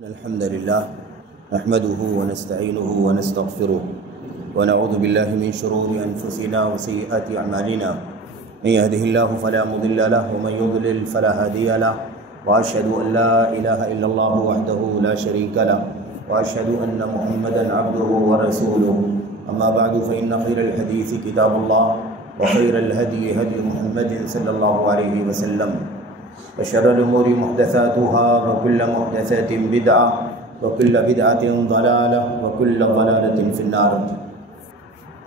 الحمد لله نحمده ونستعينه ونستغفره ونعوذ بالله من شرور أنفسنا وسيئات أعمالنا من يهده الله فلا مضل له ومن يضلل فلا هادي له وأشهد أن لا إله إلا الله وحده لا شريك له وأشهد أن محمدا عبده ورسوله أما بعد فإن خير الحديث كتاب الله وخير الهدي هدي محمد صلى الله عليه وسلم وشر الأمور محدثاتها وكل محدثات بدعة وكل بدعة ضلالة وكل ضلالة في النار.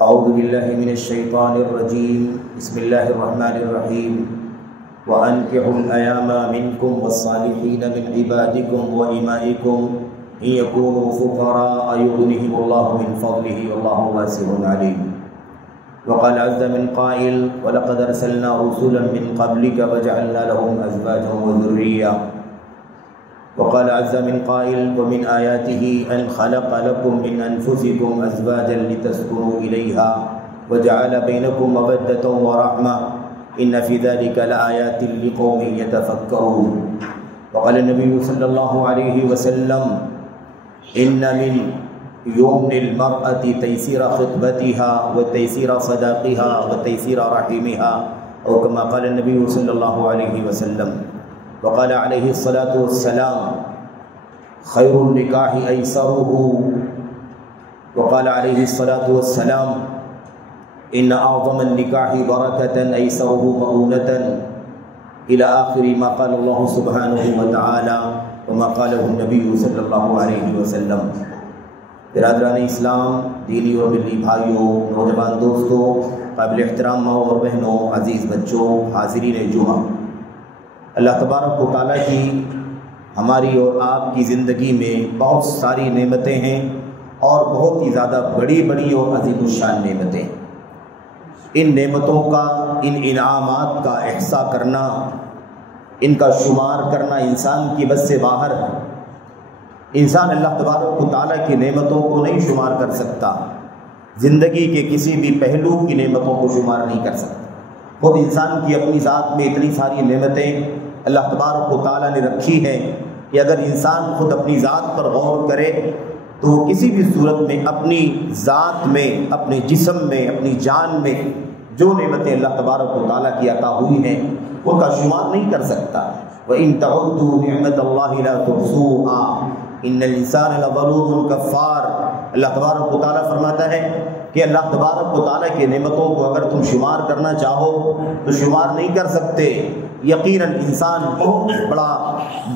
أعوذ بالله من الشيطان الرجيم. بسم الله الرحمن الرحيم. وأنكحوا الأيام منكم والصالحين من عبادكم وإمائكم إن يكونوا فقراء يغنهم الله من فضله والله واسع عليم. وقال عز من قائل ولقد أرسلنا رسلا من قبلك وجعلنا لهم أزواجا وذرية. وقال عز من قائل ومن آياته أن خلق لكم من أنفسكم أزواجا لتسكنوا إليها وجعل بينكم مودة ورحمة إن في ذلك لآيات لقوم يتفكرون. وقال النبي صلى الله عليه وسلم إن من يمن المرأة تيسير خطبتها وتيسير صداقها وتيسير رحمها أو كما قال النبي صلى الله عليه وسلم. وقال عليه الصلاة والسلام خير النكاح أيسره. وقال عليه الصلاة والسلام إن أعظم النكاح بركة أيسره مؤونة إلى آخر ما قال الله سبحانه وتعالى وما قاله النبي صلى الله عليه وسلم. برادران اسلام، دینی اور ملی بھائیوں، نوجوان دوستوں، قابل احترام ماؤں اور بہنوں، عزیز بچوں، حاضرین جمعہ، اللہ تبارک و تعالیٰ کی ہماری اور آپ کی زندگی میں بہت ساری نعمتیں ہیں اور بہت ہی زیادہ بڑی بڑی اور عظیم الشان نعمتیں ہیں. ان نعمتوں کا، ان انعامات کا احصاء کرنا، ان کا شمار کرنا انسان کی بس سے باہر ہے. انسان اللہ تبارک و تعالیٰ کی نعمتوں کو نہیں شمار کر سکتا، زندگی کے کسی بھی پہلو کی نعمتوں کو شمار نہیں کر سکتا. خود انسان کی اپنی ذات میں اتنی ساری نعمتیں اللہ تبارک و تعالیٰ نے رکھی ہیں کہ اگر انسان خود اپنی ذات پر غور کرے تو وہ کسی بھی صورت میں اپنی ذات میں، اپنے جسم میں، اپنی جان میں جو نعمتیں اللہ تبارک و تعالیٰ کی عطا ہوئی ہیں ان کا شمار نہیں کر سکتا. وَإِن تَعُدُّوا نِعْمَةَ اللَّهِ لَا تُحْصُوهَا ان الانسان لظلوم کفار. اللہ تبارک و تعالیٰ فرماتا ہے کہ اللہ تبارک و تعالیٰ کی نعمتوں کو اگر تم شمار کرنا چاہو تو شمار نہیں کر سکتے. یقیناً انسان بہت بڑا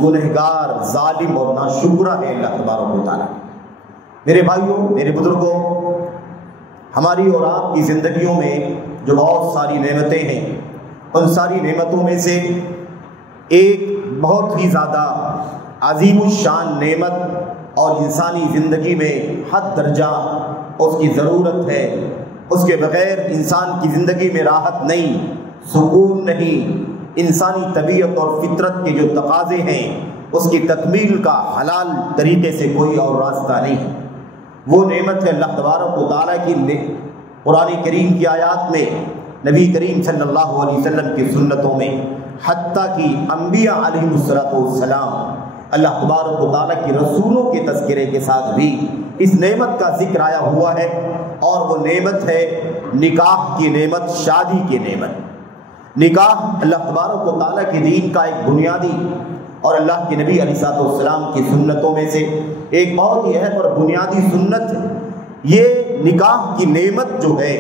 گنہگار، ظالم اور ناشکرہ ہے اللہ تبارک و تعالیٰ. میرے بھائیوں، میرے بزرگوں، ہماری اور آپ کی زندگیوں میں جو بہت ساری نعمتیں ہیں، ان ساری نعمتوں میں سے ایک بہت ہی زیادہ عظیم الشان نعمت اور انسانی زندگی میں حد درجہ اس کی ضرورت ہے، اس کے بغیر انسان کی زندگی میں راحت نہیں، سکون نہیں. انسانی طبیعت اور فطرت کے جو تقاضے ہیں اس کی تکمیل کا حلال طریقے سے کوئی اور راستہ نہیں. وہ نعمت ہے اللہ تبارک و تعالیٰ کی قرآن کریم کی آیات میں، نبی کریم صلی اللہ علیہ وسلم کی سنتوں میں، حتیٰ کہ انبیاء علیہ السلام اللہ تبارک و تعالیٰ کی رسولوں کے تذکرے کے ساتھ بھی اس نعمت کا ذکر آیا ہوا ہے. اور وہ نعمت ہے نکاح کی نعمت، شادی کی نعمت. نکاح اللہ تبارک و تعالیٰ کے دین کا ایک بنیادی اور اللہ کے نبی علیہ السلام کی سنتوں میں سے ایک بہت ہی اہم اور بنیادی سنت ہے. یہ نکاح کی نعمت جو ہے،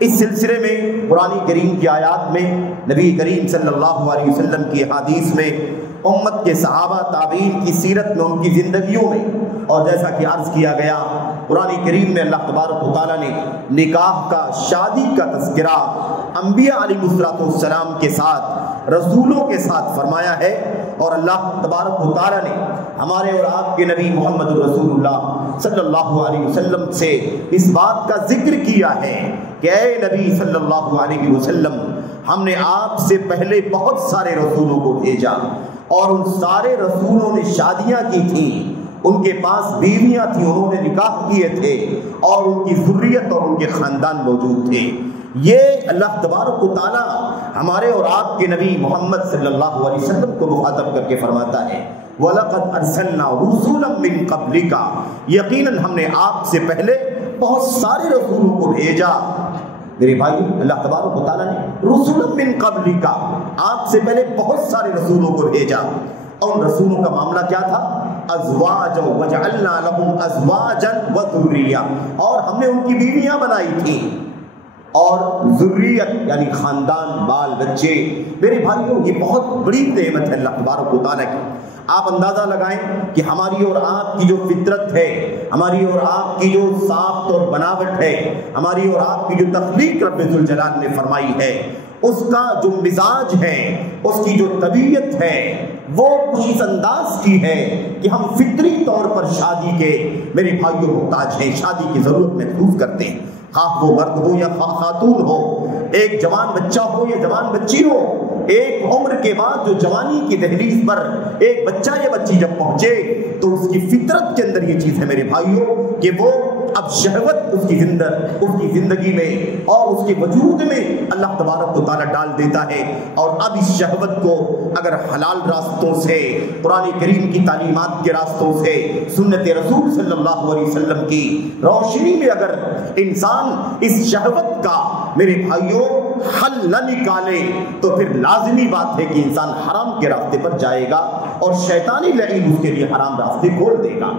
اس سلسلے میں قرآن کریم کی آیات میں، نبی کریم صلی اللہ علیہ وسلم کی حدیث میں، امت کے صحابہ تابعین کی سیرت میں، ان کی زندگیوں میں، اور جیسا کہ عرض کیا گیا قرآن کریم میں اللہ تبارک و تعالیٰ نے نکاح کا، شادی کا تذکرہ انبیاء علیہ السلام کے ساتھ، رسولوں کے ساتھ فرمایا ہے. اور اللہ تبارک و تعالیٰ نے ہمارے اور آپ کے نبی محمد رسول اللہ صلی اللہ علیہ وسلم سے اس بات کا ذکر کیا ہے کہ اے نبی صلی اللہ علیہ وسلم، ہم نے آپ سے پہلے بہت سارے رسولوں کو بھیجا اور ان سارے رسولوں نے شادیاں کی تھیں، ان کے پاس بیویاں تھیں، انہوں نے نکاح کیے تھے اور ان کی ذریت اور ان کے خاندان موجود تھے. یہ اللہ تبارک و تعالیٰ ہمارے اور آپ کے نبی محمد صلی اللہ علیہ وسلم کو مخاطب کر کے فرماتا ہے وَلَقَدْ أَرْسَلْنَا رُسُولًا مِّن قَبْلِكَ، یقیناً ہم نے آپ سے پہلے بہت سارے رسولوں کو بھیجا۔ میرے بھائی، اللہ تبارک و تعالیٰ نے رسولا من قبلک، آپ سے پہلے بہت سارے رسولوں کو بھیجا، اور ان رسولوں کا معاملہ کیا تھا؟ ازواجا وجعلنا لهم ازواجا وذریہ، اور ہم نے ان کی بیویاں بنائی تھیں اور ذریت یعنی خاندان، بال بچے۔ میرے بھائیوں، یہ بہت بڑی نعمت ہے اللہ تبارک و تعالیٰ کی۔ آپ اندازہ لگائیں کہ ہماری اور آپ کی جو فطرت ہے، ہماری اور آپ کی جو ساخت اور بناوٹ ہے، ہماری اور آپ کی جو تخلیق رب ذوالجلال نے فرمائی ہے، اس کا جو مزاج ہے، اس کی جو طبیعت ہے، وہ کچھ اس انداز کی ہے کہ ہم فطری طور پر شادی کے، میرے بھائیوں، محتاج ہیں، شادی کی ضرورت محسوس کرتے ہیں، خواہ وہ مرد ہو یا خاتون ہو، ایک جوان بچہ ہو یا جوان بچی ہو۔ ایک عمر کے بعد جو جوانی کی دہلیز پر ایک بچہ یا بچی جب پہنچے تو اس کی فطرت کے اندر یہ چیز ہے میرے بھائیوں کہ وہ اب شہوت اس کی زندگی میں اور اس کے وجود میں اللہ تبارک و تعالیٰ ڈال دیتا ہے، اور اب اس شہوت کو اگر حلال راستوں سے، قرآن کریم کی تعلیمات کے راستوں سے، سنت رسول صلی اللہ علیہ وسلم کی روشنی میں اگر انسان اس شہوت کا، میرے بھائیوں، حل نہ نکالے تو پھر لازمی بات ہے کہ انسان حرام کے راستے پر جائے گا اور شیطانی لعین اس کے لیے حرام راستے کھول دے گا۔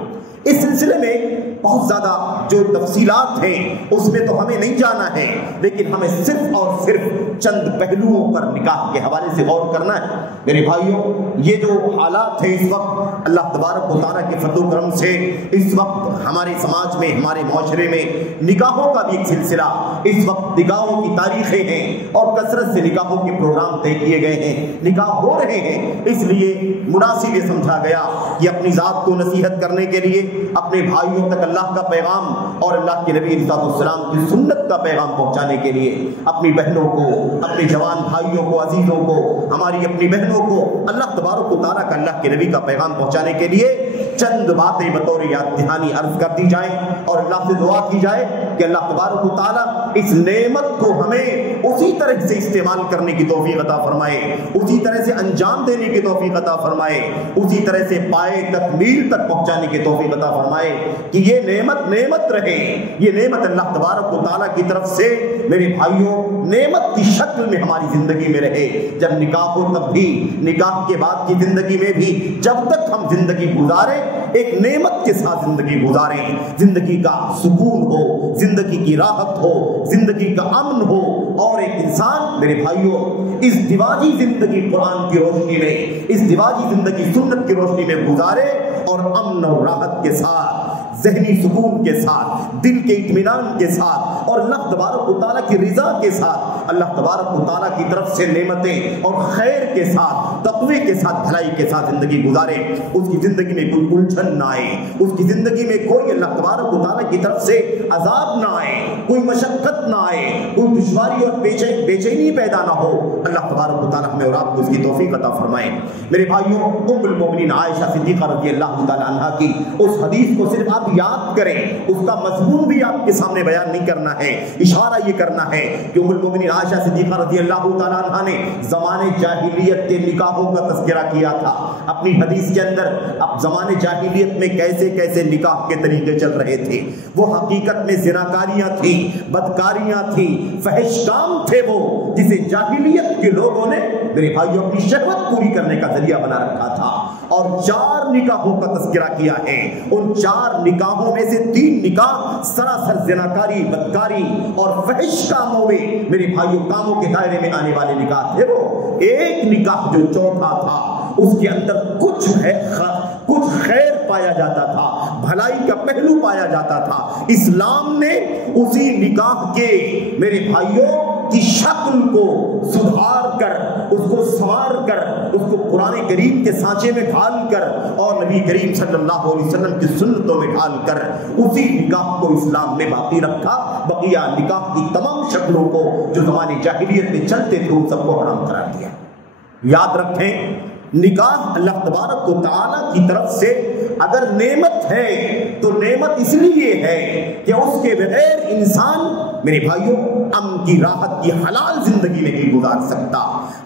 اس سلسلے میں بہت زیادہ جو تفصیلات ہیں اس میں تو ہمیں نہیں جانا ہے، لیکن ہمیں صرف اور صرف چند پہلوؤں پر نکاح کے حوالے سے غور کرنا ہے۔ میرے بھائیوں، یہ جو حالات ہیں اس وقت اللہ تبارک و تعالیٰ کے فضل و کرم سے اس وقت ہمارے سماج میں، ہمارے معاشرے میں نکاحوں کا بھی ایک سلسلہ، اس وقت نکاحوں کی تاریخیں ہیں اور کثرت سے نکاحوں کے پروگرام طے کیے گئے ہیں، نکاح ہو رہے ہیں، اس لیے مناسب یہ سمجھا گیا کہ اپنی ذات کو نصیحت کرنے کے لیے، اپنے بھائیوں تک اللہ کا پیغام اور اللہ کے نبی علیہ السلام کی سنت کا پیغام پہنچانے کے لیے اپنی بہنوں کو، اپنے جوان بھائیوں کو، عزیزوں کو، ہماری اپنی بہنوں کو اللہ تبارک و تعالیٰ کا، اللہ کے نبی کا پیغام پہنچانے کے لیے چند باتیں بطور یاد دہانی عرض کر دی جائیں اور اللہ سے دعا کی جائے کہ اللہ تبارک و تعالیٰ اس نعمت کو ہمیں اسی طرح سے استعمال کرنے کی توفیق عطا فرمائے، اسی طرح سے انجام دینے کی توفیق عطا فرمائے، اسی طرح سے پائے تکمیل تک پہنچانے کی توفیق عطا فرمائے کہ یہ نعمت رہے، یہ نعمت اللہ تبارک و تعالیٰ کی طرف سے میرے بھائیوں نعمت کی شکل میں ہماری زندگی میں رہے۔ جب نکاح ہو تب بھی، نکاح کے بعد کی زندگی میں بھی، جب تک ہم زندگی گزاریں ایک نعمت کے ساتھ زندگی گزاریں، زندگی کا سکون ہو، زندگی کی راحت ہو، زندگی کا امن ہو، اور ایک انسان میرے بھائیوں اس ازدواجی زندگی قرآن کی روشنی میں، اس ازدواجی زندگی سنت کی روشنی میں گزارے اور امن اور راحت کے ساتھ، ذہنی سکون کے ساتھ، دل کے اطمینان کے ساتھ اور اللہ تبارک و تعالیٰ کی رضا کے ساتھ، اللہ تبارک و تعالیٰ کی طرف سے نعمتیں اور خیر کے ساتھ، تقوی کے ساتھ، بھلائی کے ساتھ زندگی گزارے۔ اس کی زندگی میں کوئی الجھن نہ آئے، اس کی زندگی میں کوئی اللہ تبارک و تعالیٰ کی طرف سے عذاب نہ آئے، کوئی مشقت نہ آئے، کوئی دشواری اور بے چینی پیدا نہ ہو۔ اللہ تبارک و تعالیٰ ہمیں اور آپ کو اس کی توفیق عطا فرمائے۔ میرے بھائیوں، ام المومنین عائشہ صدیقہ رضی اللہ تعالیٰ عنہا کی اس حدیث کو صرف آپ یاد کریں، اس کا مضمون بھی آپ کے سامنے بیان نہیں کرنا ہے، اشارہ یہ کرنا ہے کہ ام المومنین عائشہ صدیقہ رضی اللہ تعالیٰ عنہا نے زمانے جاہلیت کے نکاحوں کا تذکرہ کیا تھا اپنی حدیث کے اندر۔ اب زمانے جاہلیت میں کیسے کیسے نکاح کے طریقے چل رہے تھے، وہ حقیقت میں زناکاریاں تھیں، بدکاریاں تھیں، فحش کام تھے وہ جسے جاہلیت کے لوگوں نے میرے بھائیوں اپنی شہوت پوری کرنے کا ذریعہ بنا رکھا تھا۔ اور 4 نکاحوں کا تذکرہ کیا ہے، ان 4 نکاحوں میں سے 3 نکاح سراسر زناکاری، بدکاری اور فحش کاموں میں میرے بھائیوں کاموں کے دائرے میں آنے والے نکاح تھے۔ وہ ایک نکاح جو چوتھا تھا اس کے اندر کچھ خیر پایا جاتا تھا، بھلائی کا پہلو پایا جاتا تھا۔ اسلام نے اسی نکاح کے میرے بھائیوں کی شکل کو سدھار کر، اس کو سنوار کر، اس کو قرآن کریم کے سانچے میں ڈھال کر اور نبی کریم صلی اللہ علیہ وسلم کی سنتوں میں ڈھال کر اسی نکاح کو اسلام نے باقی رکھا۔ بقیہ نکاح کی تمام شکلوں کو جو زمانے جاہلیت میں چلتے تھے ان سب کو حرام قرار دیا۔ یاد رکھیں نکاح اللہ تبارک و تعالیٰ کی طرف سے اگر نعمت ہے تو نعمت اس لیے ہے کہ اس کے بغیر انسان میرے بھائیوں امن کی راحت کی حلال زندگی نہیں گزار سکتا.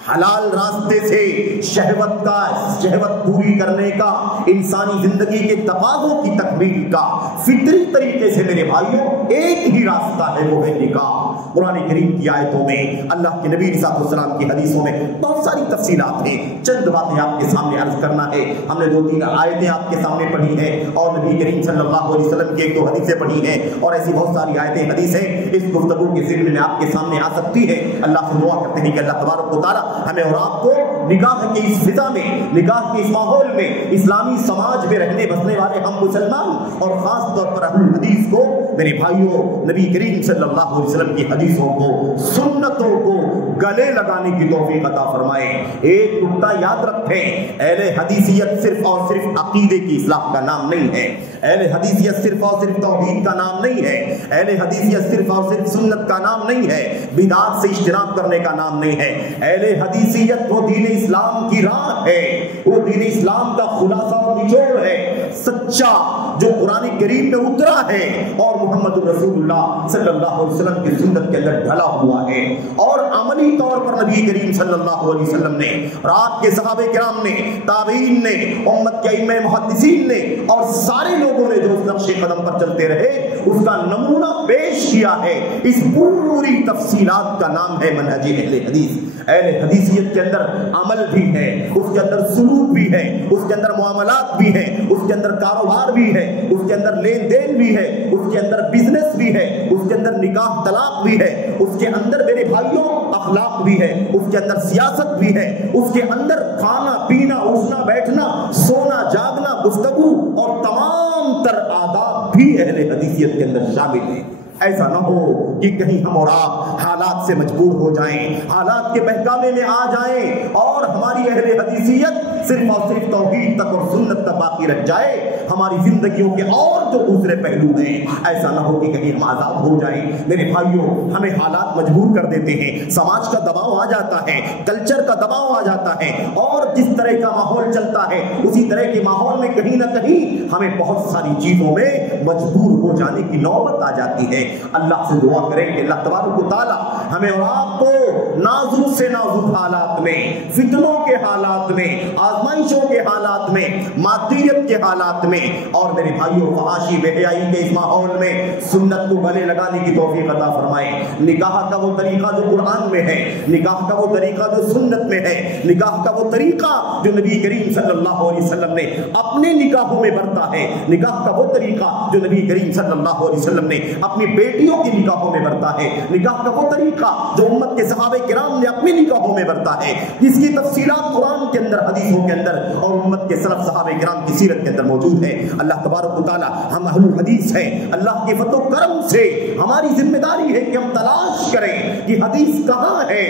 حلال راستے سے شہوت پوری کرنے کا، انسانی زندگی کے تقاضوں کی تکمیل کا فطری طریقے سے میرے بھائیوں ایک ہی راستہ ہے، وہ ہے نکاح. قرآن کریم کی آیتوں میں، اللہ کے نبی صلی اللہ علیہ وسلم کی حدیثوں میں بہت ساری تفصیلات ہیں. چند باتیں آپ کے سامنے عرض کرنا ہے. ہم نے 2-3 آیتیں آپ کے سامنے پڑھی ہیں اور نبی کریم صلی اللہ علیہ وسلم کی 1-2 حدیثیں پڑھی ہیں، اور ایسی بہت ساری آیتیں حدیثیں اس گفتگو کے ذمن میں آپ کے سامنے آ سکتی ہے. اللہ سے دعا کرتے ہیں کہ اللہ تبارک و تعالیٰ ہمیں اور آپ کو نکاح کے اس فضا میں، نکاح کے اس ماحول میں، اسلامی سماج میں رہنے بسنے والے ہم مسلمان اور خاص طور پر اہل الحدیث کو میرے بھائیوں نبی کریم صلی اللہ علیہ وسلم کی حدیثوں کو، سنتوں کو گلے لگانے کی توفیق عطا فرمائے. ایک نکتہ یاد رکھیں، اہل حدیثیت صرف اور صرف عقیدے کی اصلاح کا نام نہیں ہے. اہل حدیثیت صرف اور صرف توحید کا نام نہیں ہے. اہل حدیثیت صرف اور صرف سنت کا نام نہیں ہے. بدعات سے اجتناب کرنے کا نام نہیں ہے. اہل حدیثیت وہ دین اسلام کی راہ ہے، وہ دین اسلام کا خلاصہ اور نچوڑ ہے، سچا جو قرآن کریم میں اترا ہے اور محمد رسول اللہ صلی اللہ علیہ وسلم کی سنت کے اندر ڈھلا ہوا ہے. اور عملی طور پر نبی کریم صلی اللہ علیہ وسلم نے، رات کے صحابہ کرام نے، تابعین نے، امت کے ائمہ محدثین نے اور سارے لوگوں نے جو اس نقش قدم پر چلتے رہے اس کا نمونہ پیش کیا ہے. اس پوری تفصیلات کا نام ہے منہج اہل حدیث. اہل حدیثیت کے اندر عمل بھی ہے، اس کے اندر سلوک بھی ہے، اس کے اندر معاملات بھی ہیں، اس کے اندر کاروبار بھی ہے، اس کے اندر لین دین بھی ہے، اس کے اندر بزنس بھی ہے، اس کے اندر نکاح طلاق بھی ہے، اس کے اندر میرے بھائیوں اخلاق بھی ہے، اس کے اندر سیاست بھی ہے، اس کے اندر کھانا پینا، اٹھنا بیٹھنا، سونا جاگنا، گفتگو اور تمام تر آداب بھی اہل حدیثیت کے اندر شامل ہیں. ایسا نہ ہو کہ کہیں ہم اور آپ حالات سے مجبور ہو جائیں، حالات کے بہکاوے میں آ جائیں اور ہماری اہل حدیثیت صرف اور صرف توحید تک اور سنت تک باقی رہ جائے. ہماری زندگیوں کے اور جو دوسرے پہلو ہیں ایسا نہ ہو کہ کہیں ہم آزاد ہو جائیں. میرے بھائیوں ہمیں حالات مجبور کر دیتے ہیں، سماج کا دباؤ آ جاتا ہے، کلچر کا دباؤ آ جاتا ہے، اور جس طرح کا ماحول چلتا ہے اسی طرح کے ماحول میں کہیں نہ کہیں ہمیں بہت ساری چیزوں میں مجبور ہو جانے کی نوبت آ جاتی ہے. اللہ سے دعا کریں کہ اللہ تبارک و تعالی ہمیں اور آپ کو نازک سے نازک حالات میں، فتنوں کے حالات میں، آزمائشوں کے حالات میں، مادیت کے حالات میں اور میرے بھائیوں فحاشی بے حیائی کے اس ماحول میں سنت کو گلے لگانے کی توفیق عطا فرمائے. نکاح کا وہ طریقہ جو قرآن میں ہے، نکاح کا وہ طریقہ جو سنت میں ہے، نکاح کا وہ طریقہ جو نبی کریم صلی اللہ علیہ وسلم نے اپنے نکاحوں میں برتا ہے، نکاح کا وہ طریقہ جو نبی کریم صلی اللہ علیہ وسلم نے اپنی بیٹیوں کی نکاحوں میں برتا ہے، نکاح کا وہ طریقہ جو امت کے صحابہ کرام نے اپنی نکاحوں میں برتا ہے، جس کی تفصیلات قرآن کے اندر، حدیثوں کے اندر اور امت کے سلف صحابہ کرام کی سیرت کے اندر موجود ہے. اللہ تبارک و تعالی ہم اہل الحدیث ہیں، اللہ کے فضل و کرم سے ہماری ذمہ داری ہے کہ ہم تلاش کریں کہ حدیث کہاں ہے،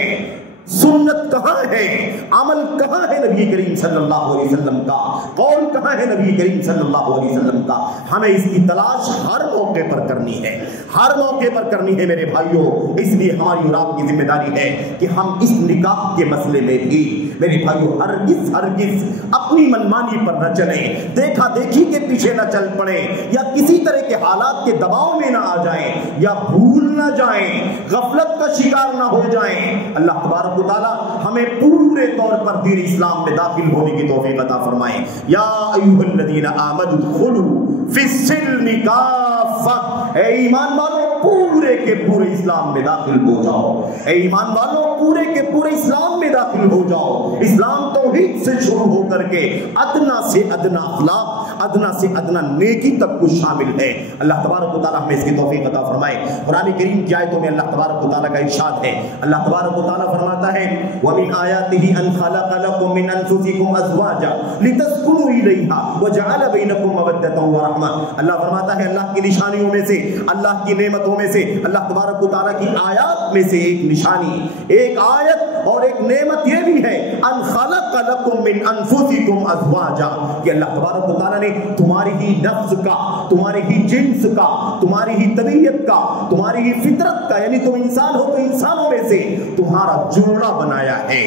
سنت کہاں ہے، عمل کہاں ہے نبی کریم صلی اللہ علیہ وسلم کا، قول کہاں ہے نبی کریم صلی اللہ علیہ وسلم کا. ہمیں اس کی تلاش ہر موقع پر کرنی ہے، ہر موقع پر کرنی ہے میرے بھائیوں. اس لیے ہماری اور آپ کی ذمہ داری ہے کہ ہم اس نکاح کے مسئلے میں بھی میرے بھائیوں ہرگز اپنی منمانی پر نہ چلیں، دیکھا دیکھی کے پیچھے نہ چل پڑیں، یا کسی طرح کے حالات کے دباؤ میں نہ آ جائیں، یا بھول نہ جائیں، غفلت کا شکار نہ ہو جائیں. اللہ تبارک و تعالی ہمیں پورے طور پر دین اسلام میں داخل ہونے کی توفیق عطا فرمائیں. یا ایھا الذین آمنوا ادخلوا فی السلم کافہ، اے ایمان والو پورے کے پورے اسلام میں داخل ہو جاؤ. اے ایمان والو پورے کے پورے اسلام میں داخل ہو جاؤ. اسلام توحید سے شروع ہو کر کے ادنا سے ادنا اخلاق، ادنا سے ادنا نیکی تک کو شامل ہے. اللہ تبارک و تعالی ہمیں اس کی توفیق عطا فرمائے. قرآن کریم کی آیتوں میں اللہ تبارک و تعالی کا ارشاد ہے، اللہ تبارک و تعالی فرماتا ہے وَمِنْ آيَاتِهِ أَنْ خَلَقَ لَكُم مِّنْ أَنفُسِكُمْ أَزْوَاجًا لِتَسْكُنُوا إِلَيْهَا وَجَعَلَ بَيْنَكُم مَّوَدَّةً وَرَحْمَةً. اللہ فرماتا ہے اللہ کی نشانیوں میں سے، اللہ کی نعمتوں میں سے، اللہ تبارک و تعالی کی آیات میں سے ایک نشانی، ایک آیت اور ایک نعمت یہ بھی ہے ان خلق لکم من انفسکم ازواجا، کہ اللہ تبارک و تعالی نے تمہاری ہی نفس کا، تمہاری ہی جنس کا، تمہاری ہی طبیعت کا، تمہاری ہی فطرت کا، یعنی تم انسان ہو تو انسانوں میں سے تمہارا جوڑا بنایا ہے،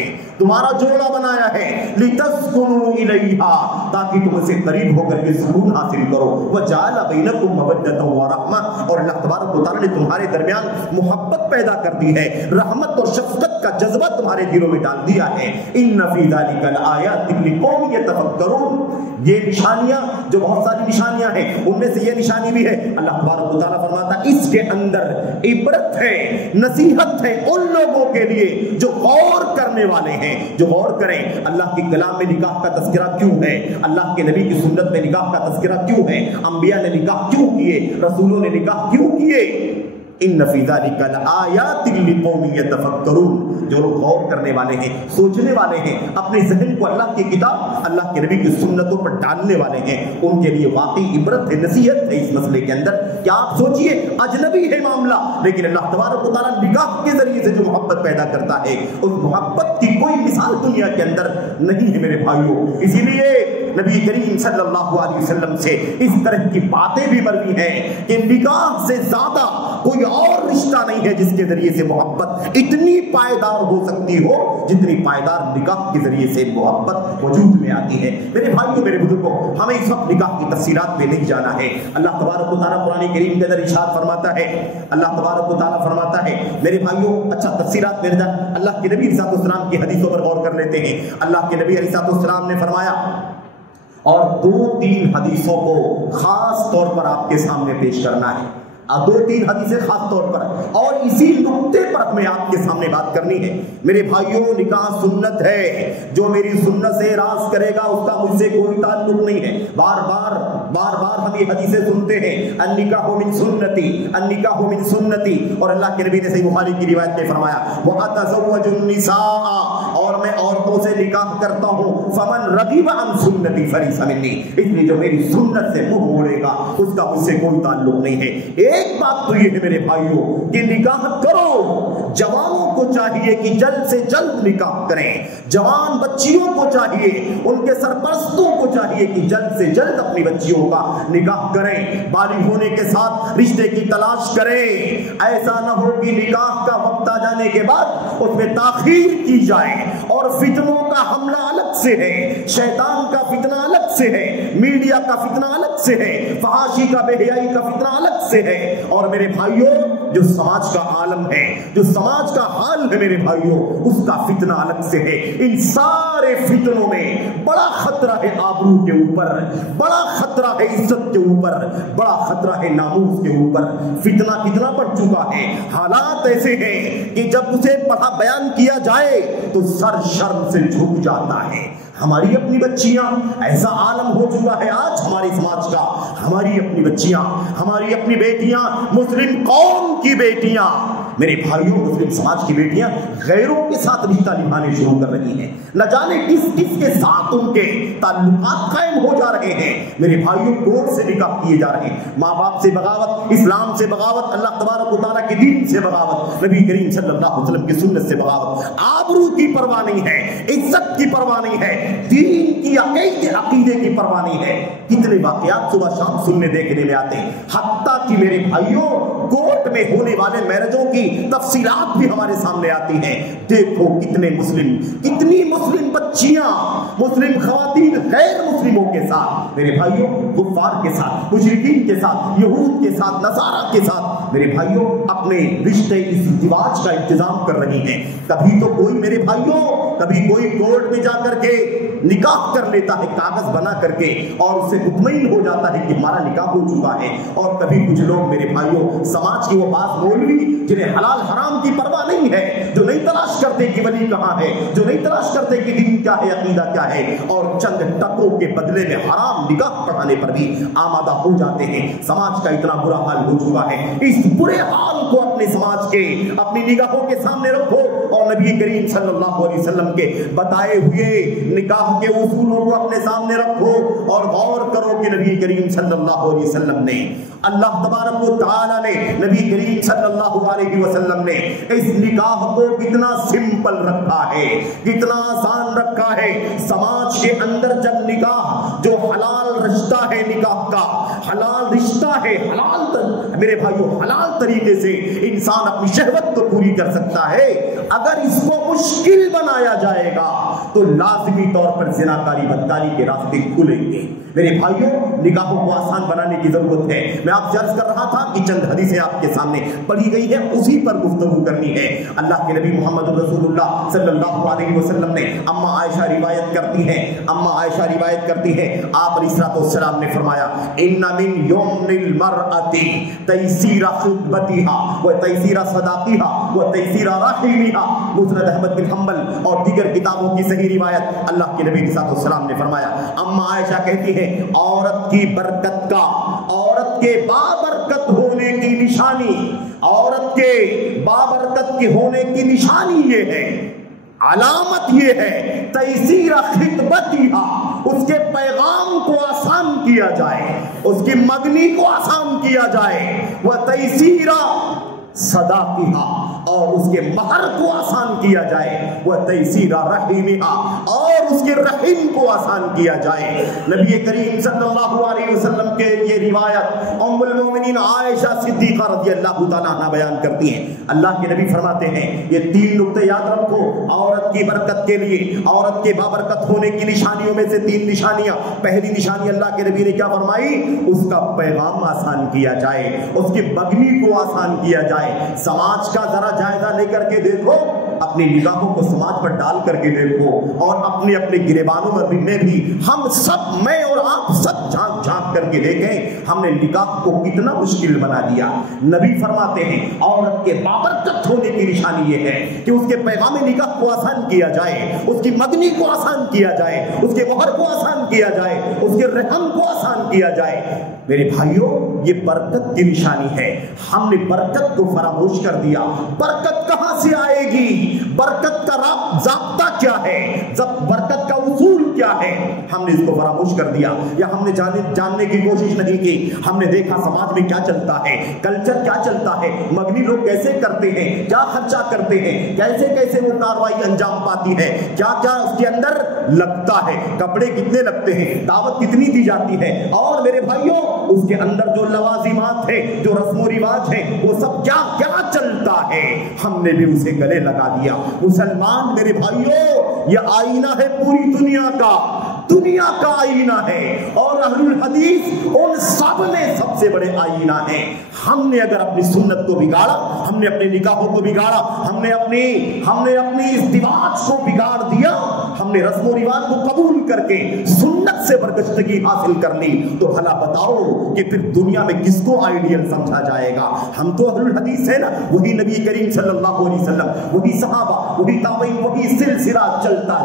تمہارا جوڑا بنایا ہے لتسکنوا الیہا تاکہ تم اسے قریب ہو کر کے سکون حاصل کرو وجعل بینکم مودۃ ورحمہ اور اللہ تبارک و تعالی نے تمہارے درمیان محبت پیدا کر دی ہے رحمت اور شفقت کا جذبہ تمہارے دلوں میں ڈال دیا ہے ان فی ذلک الآیات لقوم یتفکرون یہ نشانیاں جو بہت ساری نشانیاں ہیں ان میں سے یہ نشانی بھی ہے اللہ تبارک و تعالیٰ فرماتا ہے اس کے اندر عبرت ہے نصیحت ہے ان لوگوں کے لیے جو غور کرنے والے ہیں جو غور کریں اللہ کے کلام میں نکاح کا تذکرہ کیوں ہے اللہ کے نبی کی سنت میں نکاح کا تذکرہ کیوں ہے انبیاء نے نکاح کیوں کیے رسولوں نے نکاح کیوں کیے ان فی ذلک لآیات لقوم یتفکرون جو لوگ غور کرنے والے ہیں سوچنے والے ہیں اپنے ذہن کو اللہ کی کتاب اللہ کے نبی کی سنتوں پر ڈالنے والے ہیں ان کے لیے واقعی عبرت ہے نصیحت ہے اس مسئلے کے اندر کیا آپ سوچئے اجنبی ہے معاملہ لیکن اللہ تبارک و تعالیٰ نکاح کے ذریعے سے جو محبت پیدا کرتا ہے اس محبت کی کوئی مثال دنیا کے اندر نہیں ہے میرے بھائیوں اسی لیے نبی کریم صلی اللہ علیہ وسلم سے اس طرح کی باتیں بھی مروی ہیں کہ نکاح سے زیادہ کوئی اور رشتہ نہیں ہے جس کے ذریعے سے محبت اتنی پائیدار ہو سکتی ہو جتنی پائیدار نکاح کے ذریعے سے محبت وجود میں آتی ہے میرے بھائیوں میرے بزرگوں ہمیں اس وقت نکاح کی تفصیلات میں نہیں جانا ہے اللہ تبارک و تعالیٰ قرآن کریم کے اندر ارشاد فرماتا ہے اللہ تبارک و تعالیٰ فرماتا ہے میرے بھائیوں اچھا تفصیلات میں اللہ کے نبی علیہ السلام کی حدیثوں پر غور کر لیتے ہیں اللہ کے نبی علیہ السلام نے فرمایا اور 2-3 حدیثوں کو خاص طور پر آپ کے سامنے پیش کرنا ہے 2-3 حدیثیں خاص طور پر اور اسی نقطے پر ہمیں آپ کے سامنے بات کرنی ہے میرے بھائیوں نکاح سنت ہے جو میری سنت سے اعراض کرے گا اس کا مجھ سے کوئی تعلق نہیں ہے بار بار ہم یہ حدیثیں سنتے ہیں النکاح من سنتی النکاح من سنتی اور اللہ کے نبی نے صحیح بخاری کی روایت میں فرمایا وَأَتَزَوَّجُ النِّسَاءَ اور میں عورتوں سے نکاح کرتا ہوں فمن رغب عن سنتی فلیس منی اس لیے جو میری سنت سے منہ موڑے گا اس کا مجھ سے کوئی تعلق نہیں ہے ایک بات تو یہ ہے میرے بھائیوں کہ نکاح کرو جوانوں کو چاہیے کہ جلد سے جلد نکاح کریں جوان بچیوں کو چاہیے ان کے سرپرستوں کو چاہیے کہ جلد سے جلد اپنی بچیوں کا نکاح کریں بالغ ہونے کے ساتھ رشتے کی تلاش کریں ایسا نہ ہو کہ نکاح کا وقت آ جانے کے بعد اس میں تاخیر کی جائے اور فتنوں کا حملہ الگ سے ہے شیطان کا فتنہ الگ سے ہے میڈیا کا فتنہ الگ سے ہے فحاشی کا بے حیائی کا فتنہ الگ سے ہے اور میرے بھائیوں جو سماج کا عالم ہے جو سماج کا حال ہے میرے بھائیوں اس کا فتنہ الگ سے ہے ان سارے فتنوں میں بڑا خطرہ ہے آبرو کے اوپر بڑا خطرہ ہے عزت کے اوپر بڑا خطرہ ہے ناموس کے اوپر فتنہ کتنا بڑھ چکا ہے حالات ایسے ہیں کہ جب اسے پڑھا بیان کیا جائے تو سر شرم سے جھک جاتا ہے ہماری اپنی بچیاں ایسا عالم ہو چکا ہے آج ہمارے سماج کا ہماری اپنی بچیاں ہماری اپنی بیٹیاں مسلم قوم کی بیٹیاں میرے بھائیوں مسلم سماج کی بیٹیاں غیروں کے ساتھ رشتہ نبھانے شروع کر رہی ہیں نہ جانے کس کس کے ساتھ ان کے تعلقات قائم ہو جا رہے ہیں میرے بھائیوں کورٹ سے نکاح کیے جا رہے ہیں ماں باپ سے بغاوت اسلام سے بغاوت اللہ تبارک و تعالیٰ کے دین سے بغاوت نبی کریم صلی اللہ علیہ وسلم کی سنت سے بغاوت آبرو کی پرواہ نہیں ہے عزت کی پرواہ نہیں ہے دین کی عقیدے کی پرواہ نہیں ہے کتنے واقعات صبح شام سننے دیکھنے میں آتے ہیں حتیٰ کہ میرے بھائیوں کورٹ میں ہونے والے میرجوں کی تفصیلات بھی ہمارے سامنے آتی ہیں دیکھو کتنے کتنی مسلم بچیاں مسلم خواتین غیر مسلموں کے ساتھ میرے بھائیوں کفار کے ساتھ مشرکین کے ساتھ یہود کے ساتھ نصارہ کے ساتھ میرے بھائیوں اپنے رشتے ازدواج کا انتظام کر رہی ہیں کبھی تو کوئی میرے بھائیوں کبھی کوئی کورٹ میں جا کر کے نکاح کر لیتا ہے کاغذ بنا کر کے اور اس سے مطمئن ہو جاتا ہے کہ ہمارا نکاح ہو چکا ہے اور کبھی کچھ لوگ میرے بھائیوں سماج کی وہ بات مولوی جنہیں حلال حرام کی پرواہ نہیں ہے جو نہیں تلاش کرتے کہ ولی کہاں ہے جو نہیں تلاش کرتے کہ دین کیا ہے عقیدہ کیا ہے اور چند ٹکوں کے بدلے میں حرام نکاح پڑھانے پر بھی آمادہ ہو جاتے ہیں سماج کا اتنا برا حال ہو چکا ہے اس برے حال کو اپنے سماج کے اپنی نگاہوں کے سامنے رکھو اور نبی کریم صلی اللہ علیہ وسلم کے بتائے ہوئے نکاح کے اصولوں کو اپنے سامنے رکھو اور غور کرو کہ نبی کریم صلی اللہ علیہ وسلم نے اللہ تبارک و تعالی نے نبی کریم صلی اللہ علیہ وسلم نے اس نکاح کو کتنا سمپل رکھا ہے کتنا آسان رکھا ہے سماج کے اندر جب نکاح جو حلال رشتہ ہے نکاح کا حلال رشتہ ہے حلال میرے بھائیو حلال طریقے سے انسان اپنی شہوت کو پوری کر سکتا ہے۔ اگر اس کو مشکل بنایا جائے گا تو لازمی طور پر زناکاری بدکاری کے راستے کھلیں گے۔ میرے بھائیوں، نکاحوں کو آسان بنانے کی ضرورت ہے۔ میں آپ سے عرض کر رہا تھا کہ چند حدیثیں آپ کے سامنے پڑھی گئی ہیں، اسی پر گفتگو کرنی ہے۔ اللہ کے نبی محمد رسول اللہ صلی اللہ علیہ وسلم نے اما عائشہ روایت کرتی ہیں، آپ علیہ السلام نے فرمایا ان من یمن المرأۃ تیسیر خطبتها و تیسیر صداقها و تیسیر رحمها، مسند احمد بن حنبل اور دیگر کتابوں کی صحیح روایت۔ اللہ کے نبی صلی اللہ علیہ وسلم نے فرمایا، اما عائشہ کہتی ہے عورت کی برکت کا، عورت کے بابرکت ہونے کی نشانی، عورت کے بابرکت کے ہونے کی نشانی یہ ہے، علامت یہ ہے تیسیر خطبتها، اس کے پیغام کو آسان کیا جائے، اس کی مگنی کو آسان کیا جائے، وہ تیسیر صداقها، اور اس کے مہر کو آسان کیا جائے، وہ تیسیر رحمها، اور اس کے رحم کو آسان کیا جائے۔ نبی کریم صلی اللہ علیہ وسلم کے یہ روایت ام المومنین عائشہ صدیقہ رضی اللہ تعالیٰ عنہ بیان کرتی ہیں۔ اللہ کے نبی فرماتے ہیں یہ 3 نقطے یاد رکھو عورت کی برکت کے لیے، عورت کے بابرکت ہونے کی نشانیوں میں سے 3 نشانیاں۔ پہلی نشانی اللہ کے نبی نے کیا فرمائی؟ اس کا پیغام آسان کیا جائے، اس کی بگنی کو آسان کیا جائے۔ سماج کا ذرا جائزہ لے کر کے دیکھو، اپنی نگاہوں کو سماج پر ڈال کر کے دیکھو، اور اپنے اپنے گریبانوں میں بھی ہم سب، میں اور آپ سب جھانک جھانک کر کے دیکھیں ہم نے نکاح کو کتنا مشکل بنا دیا۔ نبی فرماتے ہیں عورت کے بابرکت ہونے کی نشانی یہ ہے کہ اس کے پیغام نکاح کو آسان کیا جائے، اس کی مدنی کو آسان کیا جائے، اس کے مہر کو آسان کیا جائے، اس کے رحم کو آسان کیا جائے۔ میرے بھائیوں، یہ برکت کی نشانی ہے۔ ہم نے برکت کو فراموش کر دیا۔ برکت کہاں سے آئے گی؟ برکت کا ضابطہ کیا ہے؟ برکت کا اصول کیا ہے؟ ہم نے اس کو فراموش کر دیا، یا ہم نے جاننے کی کوشش نہیں کی۔ ہم نے دیکھا سماج میں کیا چلتا ہے، کلچر کیا چلتا ہے، مگنی لوگ کیسے کرتے ہیں، کیا خرچہ کرتے ہیں، کیسے کیسے وہ کاروائی انجام پاتی ہے، کیا کیا اس کے اندر لگتا ہے، کپڑے کتنے لگتے ہیں، دعوت کتنی دی جاتی ہے، اور میرے بھائیوں اس کے اندر جو لوازمات ہیں، جو رسم و رواج ہیں، وہ سب کیا کیا چلتا ہے، ہم نے بھی اسے گلے لگا دیا۔ مسلمان میرے بھائیوں، یہ آئینہ ہے پوری دنیا کا آئینہ ہے، اور اہل الحدیث ان سب میں سب سے بڑے آئینہ ہیں۔ ہم نے اگر اپنی سنت کو بگاڑا، ہم نے اپنے نکاحوں کو بگاڑا، ہم نے اپنی ازدواج کو بگاڑ دیا، ہم نے رسم و رواج کو قبول کر کے سنت سے برگشتگی حاصل کر لی، تو بھلا بتاؤ کہ پھر دنیا میں کس کو آئیڈیل سمجھا جائے گا؟ ہم تو اہل الحدیث ہیں نا، وہی نبی کریم صلی اللہ علیہ وسلم، وہی صحابہ، وہی تابعین، وہی سلسلہ چلتا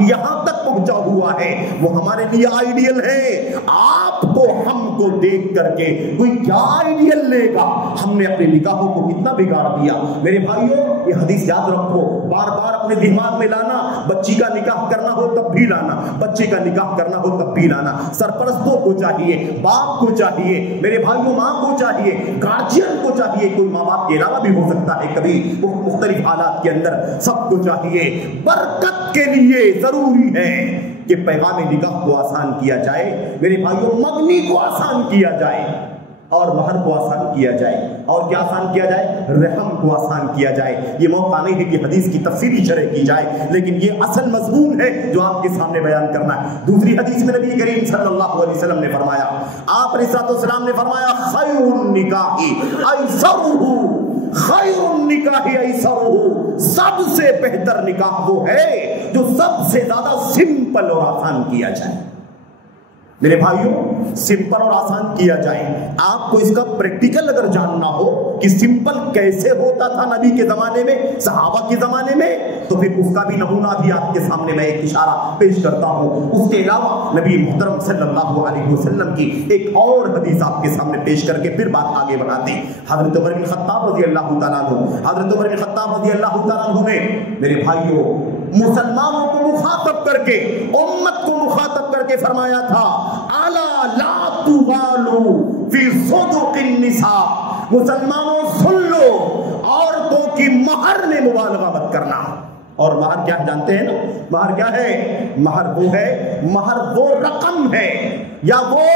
یہاں تک پہنچا ہوا ہے۔ وہ ہمارے لیے آئیڈیل ہے۔ آپ کو ہم کو دیکھ کر کے کوئی کیا آئیڈیل لے گا؟ ہم نے اپنے نکاحوں کو کتنا بگاڑ دیا۔ میرے بھائیوں، یہ حدیث یاد رکھو، بار بار اپنے دماغ میں لانا۔ بچی کا نکاح کرنا ہو تب بھی لانا، بچے کا نکاح کرنا ہو تب بھی لانا۔ سرپرستوں کو چاہیے، باپ کو چاہیے، میرے بھائیوں ماں کو چاہیے، گارجین کو چاہیے، کوئی ماں باپ کے علاوہ بھی ہو سکتا ہے کبھی مختلف حالات کے اندر، سب کو چاہیے برکت کے لیے ضروری ہے کہ پیغام نکاح کو آسان کیا جائے، میرے بھائیوں مگنی کو آسان کیا جائے، اور مہر کو آسان کیا جائے، اور کیا آسان کیا جائے؟ رحم کو آسان کیا جائے۔ یہ موقع نہیں ہے کہ حدیث کی تفصیلی شرح کی جائے، لیکن یہ اصل مضمون ہے جو آپ کے سامنے بیان کرنا ہے۔ دوسری حدیث میں نبی کریم صلی اللہ علیہ وسلم نے فرمایا، آپ علیہ السلام نے فرمایا خیر النکاح ایسرہ، خیر النکاح ایسرہ، سب سے بہتر نکاح وہ ہے جو سب سے زیادہ سمپل اور آسان کیا جائے۔ میرے بھائیوں، سمپل اور آسان کیا جائے۔ آپ کو اس کا پریکٹیکل اگر جاننا ہو کہ سمپل کیسے ہوتا تھا نبی کے زمانے میں، صحابہ کے زمانے میں، تو پھر اس کا بھی نمونہ بھی آپ کے سامنے میں ایک اشارہ پیش کرتا ہوں۔ اس کے علاوہ نبی محترم صلی اللہ علیہ وسلم کی ایک اور حدیث آپ کے سامنے پیش کر کے پھر بات آگے بڑھاتے ہیں۔ حضرت عمر بن خطاب رضی اللہ تعالیٰ عنہ نے میرے بھائیوں مسلمانوں کو مخاطب کر کے، امت کو مخاطب کر کے فرمایا تھا، الا لا تغالوا فی صدق النساء، مسلمانوں سن لو، عورتوں کی مہر میں مبالغہ مت کرنا۔ اور مہر کیا جانتے ہیں نا؟ مہر کیا ہے؟ مہر وہ ہے، مہر وہ رقم ہے یا وہ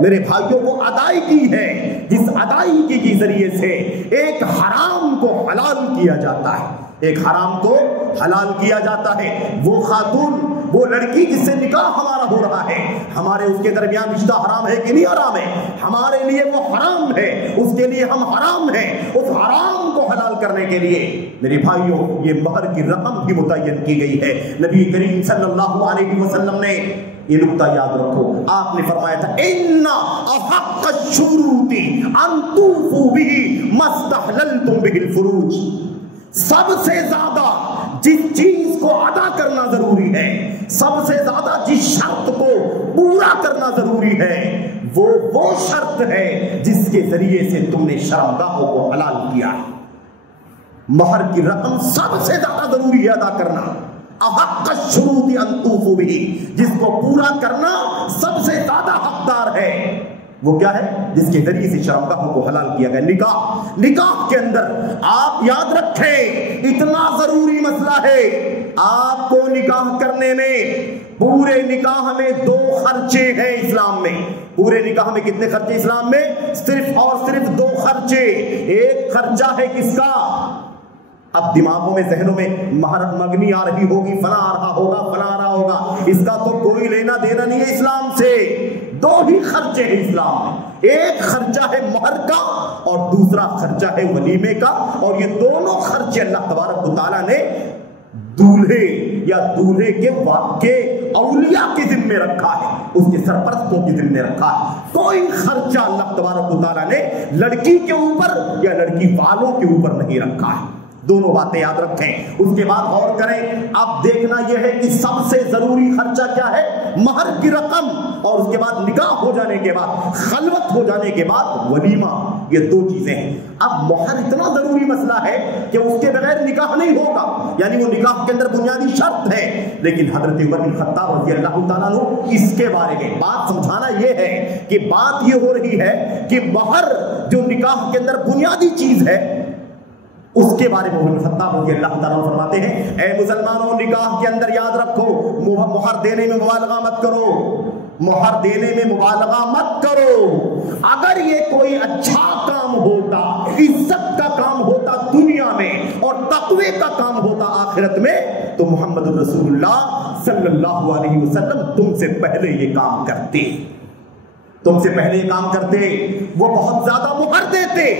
میرے بھائیوں وہ ادائیگی ہے جس ادائیگی کے ذریعے سے ایک حرام کو حلال کیا جاتا ہے، ایک حرام کو حلال کیا جاتا ہے۔ وہ خاتون، وہ لڑکی جس سے نکاح ہمارا ہو رہا ہے، ہمارے اس کے درمیان رشتہ حرام ہے کہ نہیں حرام ہے؟ ہمارے لیے وہ حرام ہے، اس کے لیے ہم حرام ہیں۔ اس حرام کو حلال کرنے کے لیے میرے بھائیوں یہ مہر کی رقم بھی متعین کی گئی ہے۔ نبی کریم صلی اللہ علیہ وسلم نے یہ نقطہ یاد رکھو، آپ نے فرمایا تھا ان احق الشروط ان توفوا به ما استحللتم به الفروج، سب سے زیادہ جس چیز کو ادا کرنا ضروری ہے، سب سے زیادہ جس شرط کو پورا کرنا ضروری ہے، وہ شرط ہے جس کے ذریعے سے تم نے شرمگاہوں کو حلال کیا ہے۔ مہر کی رقم سب سے زیادہ ضروری ہے ادا کرنا، احق الشروط ان توفوا به، جس کو پورا کرنا سب سے زیادہ حقدار ہے۔ وہ کیا ہے؟ جس کے ذریعے سے شرمگاہوں کو حلال کیا گیا، نکاح۔ نکاح کے اندر آپ یاد رکھیں اتنا ضروری مسئلہ ہے، آپ کو نکاح کرنے میں پورے نکاح میں 2 خرچے ہیں اسلام میں۔ پورے نکاح میں کتنے خرچے اسلام میں؟ صرف اور صرف 2 خرچے۔ ایک خرچہ ہے کس کا؟ اب دماغوں میں ذہنوں میں مہر مگنی آ رہی ہوگی، فلاں آ رہا ہوگا، فلاں آ رہا ہوگا، اس کا تو کوئی لینا دینا نہیں ہے اسلام سے۔ 2 ہی خرچے ہیں اسلام میں، ایک خرچہ ہے مہر کا اور دوسرا خرچہ ہے ولیمے کا، اور یہ دونوں خرچے اللہ تبارک و تعالیٰ نے دولہے یا دولہے کے اولیاء کے ذمے رکھا ہے، اس کے سرپرستوں کے ذمے رکھا ہے۔ کوئی خرچہ اللہ تبارک و تعالیٰ نے لڑکی کے اوپر یا لڑکی والوں کے اوپر نہیں رکھا ہے۔ دونوں باتیں یاد رکھیں، اس کے بعد غور کریں۔ اب دیکھنا یہ ہے کہ سب سے ضروری خرچہ کیا ہے؟ مہر کی رقم، اور اس کے بعد نکاح ہو جانے کے بعد، خلوت ہو جانے کے بعد ولیمہ، یہ 2 چیزیں ہیں۔ اب مہر اتنا ضروری مسئلہ ہے کہ اس کے بغیر نکاح نہیں ہوگا، یعنی وہ نکاح کے اندر بنیادی شرط ہے۔ لیکن حضرت عمر بن خطاب رضی اللہ تعالیٰ عنہ اس کے بارے میں بات سمجھانا یہ ہے کہ بات یہ ہو رہی ہے کہ مہر جو نکاح کے اندر بنیادی چیز ہے، اس کے بارے میں عمر بن خطاب رضی اللہ تعالیٰ عنہ فرماتے ہیں اے مسلمانوں، نکاح کے اندر یاد رکھو مہر دینے میں مبالغہ مت کرو، مہر دینے میں مبالغہ مت کرو۔ اگر یہ کوئی اچھا کام ہوتا، عزت کا کام ہوتا دنیا میں اور تقوی کا کام ہوتا آخرت میں، تو محمد رسول اللہ صلی اللہ علیہ وسلم تم سے پہلے یہ کام کرتے، تم سے پہلے یہ کام کرتے۔ وہ بہت زیادہ مہر دیتے،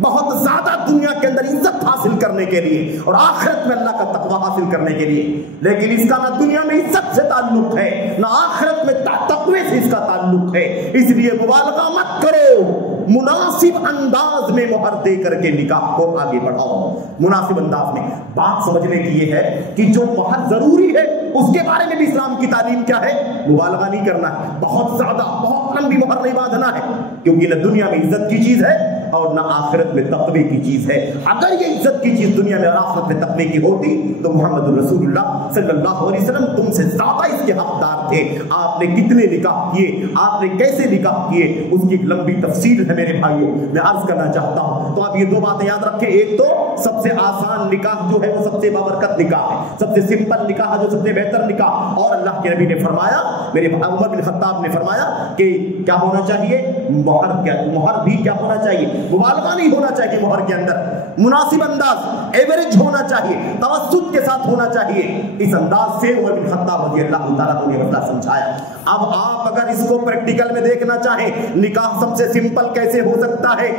بہت زیادہ دنیا کے اندر عزت حاصل کرنے کے لیے اور آخرت میں اللہ کا تقوی حاصل کرنے کے لیے، لیکن اس کا نہ دنیا میں عزت سے تعلق ہے نہ آخرت میں تقوی سے اس کا تعلق ہے۔ اس لیے مبالغہ مت کرو، مناسب انداز میں مہر دے کر کے نکاح کو آگے بڑھاؤ، مناسب انداز میں۔ بات سمجھنے کی یہ ہے کہ جو مہر ضروری ہے اس کے بارے میں بھی اسلام کی تعلیم کیا ہے؟ مبالغہ نہیں کرنا ہے، بہت زیادہ بہت لمبی مہر نہیں باندھنا ہے، کیونکہ نہ دنیا میں عزت کی چیز ہے اور نہ آخرت میں تقوی کی چیز ہے۔ اگر یہ عزت کی چیز دنیا میں اور آخرت میں تقوی کی ہوتی تو محمد رسول اللہ صلی اللہ علیہ وسلم تم سے زیادہ اس کے حقدار تھے۔ آپ نے کتنے نکاح کیے، آپ نے کیسے نکاح کیے، اس کی ایک لمبی تفصیل ہے میرے بھائیوں، میں عرض کرنا چاہتا ہوں۔ تو آپ یہ 2 باتیں یاد رکھیں، ایک تو سب سے آسان نکاح جو ہے وہ سب سے بابرکت نکاح ہے، سب سے سمپل نکاح جو سب سے بہتر نکاح، اور اللہ کے نبی نے فرمایا، میرے عمر بن خطاب نے فرمایا کہ کیا ہونا چاہیے؟ مہر بھی کیا ہونا چاہیے؟ مبالغہ نہیں ہونا چاہیے مہر کے اندر، مناسب انداز، ایوریج ہونا چاہیے، توسط کے ساتھ ہونا چاہیے۔ اس انداز سے عمر بن خطاب رضی اللہ تعالیٰ عنہ نے مسئلہ سمجھایا۔ اب آپ اگر اس کو پریکٹیکل میں دیکھنا چاہیں، نکاح سب سے سمپل کیسے ہو سکتا ہے،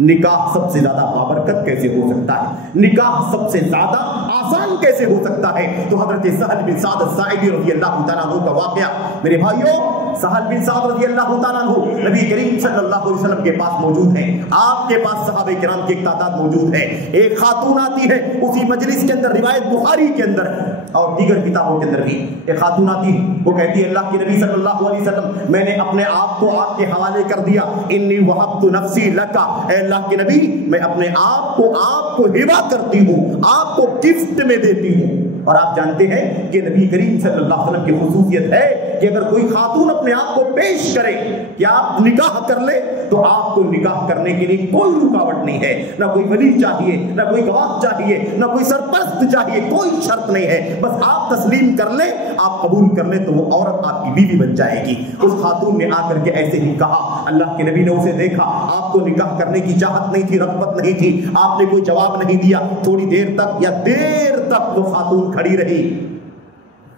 نکاح سب سے زیادہ بابرکت کیسے ہو سکتا ہے، نکاح سب سے زیادہ آسان کیسے ہو سکتا ہے، تو حضرت سہل بن سعد الساعدی رضی اللہ تعالیٰ عنہ کا واقعہ، میرے بھائیوں سہل بن سعد رضی اللہ تعالیٰ عنہ نبی کریم صلی اللہ علیہ وسلم کے پاس موجود ہیں، آپ کے پاس صحابہ کرام کی ایک تعداد موجود ہے۔ ایک خاتون آتی ہے اسی مجلس کے اندر، روایت بخاری کے اندر اور دیگر کتابوں کے اندر بھی ایک خاتون آتی ہے، وہ کہتی ہے اللہ کے نبی صلی اللہ علیہ وسلم میں نے اپنے آپ کو آپ کے حوالے کر دیا، انی وہبت نفسی لکا، اے اللہ کے نبی میں اپنے آپ کو ہبہ کرتی ہوں، آپ کو گفٹ میں دیتی ہوں۔ اور آپ جانتے ہیں کہ نبی کریم صلی اللہ علیہ وسلم کی خصوصیت ہے کہ اگر کوئی خاتون اپنے آپ کو پیش کرے کہ آپ نکاح کر لیں تو آپ کو نکاح کرنے کے لیے کوئی رکاوٹ نہیں ہے، نہ کوئی ولی چاہیے، نہ کوئی گواہ چاہیے، نہ کوئی سرپرست چاہیے، کوئی شرط نہیں ہے، بس آپ تسلیم کر لیں، آپ قبول کر لیں تو وہ عورت آپ کی بیوی بن جائے گی۔ اس خاتون نے آ کر کے ایسے ہی کہا، اللہ کے نبی نے اسے دیکھا، آپ کو نکاح کرنے کی چاہت نہیں تھی، رغبت نہیں تھی، آپ نے کوئی جواب نہیں دیا، تھوڑی دیر تک یا دیر تک وہ خاتون کھڑی رہی،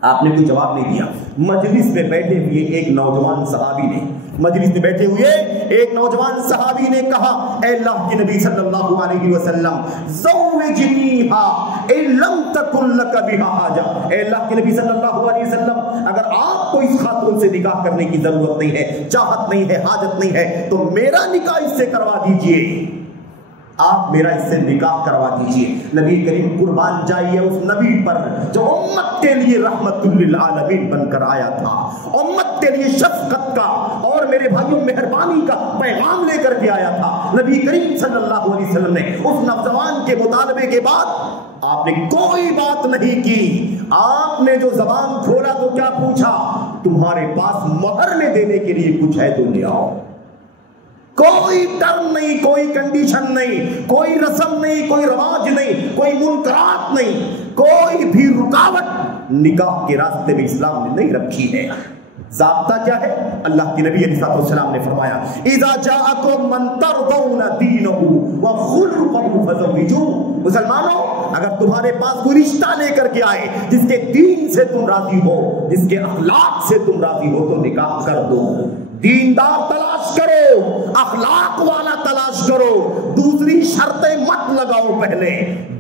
آپ نے کوئی جواب نہیں دیا۔ مجلس میں بیٹھے ہوئے ایک نوجوان صحابی نے کہا، اے اللہ کے نبی صلی اللہ علیہ وسلم، زوجنیہا ان لم تکن لک بہا حاجہ، اے اللہ کے نبی صلی اللہ علیہ وسلم، اگر آپ کو اس خاتون سے نکاح کرنے کی ضرورت نہیں ہے، چاہت نہیں ہے، حاجت نہیں ہے، تو میرا نکاح اس سے کروا دیجئے، آپ میرا اس سے نکاح کروا دیجئے۔ نبی کریم قربان جائیے اس نبی پر جو امت کے لیے رحمت للعالمین بن کر آیا تھا، امت کے لیے شفقت کا اور میرے بھائیوں مہربانی کا پیغام لے کر کے آیا تھا۔ نبی کریم صلی اللہ علیہ وسلم نے اس نوجوان کے مطالبے کے بعد آپ نے کوئی بات نہیں کی، آپ نے جو زبان کھولا تو کیا پوچھا، تمہارے پاس مہر میں دینے کے لیے کچھ ہے تو لے آؤ۔ کوئی ٹرم نہیں، کوئی کنڈیشن نہیں، کوئی رسم نہیں، کوئی رواج نہیں، کوئی منکرات نہیں، کوئی بھی رکاوٹ نکاح کے راستے میں اسلام نے نہیں رکھی ہے۔ ضابطہ کیا ہے؟ اللہ کے نبی علیہ السلام نے فرمایا، اذا جاءکم من ترضون دینہ وخلقہ فزوجوہ، مسلمانوں اگر تمہارے پاس کوئی رشتہ لے کر کے آئے جس کے دین سے تم راضی ہو، جس کے اخلاق سے تم راضی ہو، تو نکاح کر دو۔ دیندار تلاش کرو، اخلاق والا تلاش کرو، دوسری شرطیں مت لگاؤ، پہلے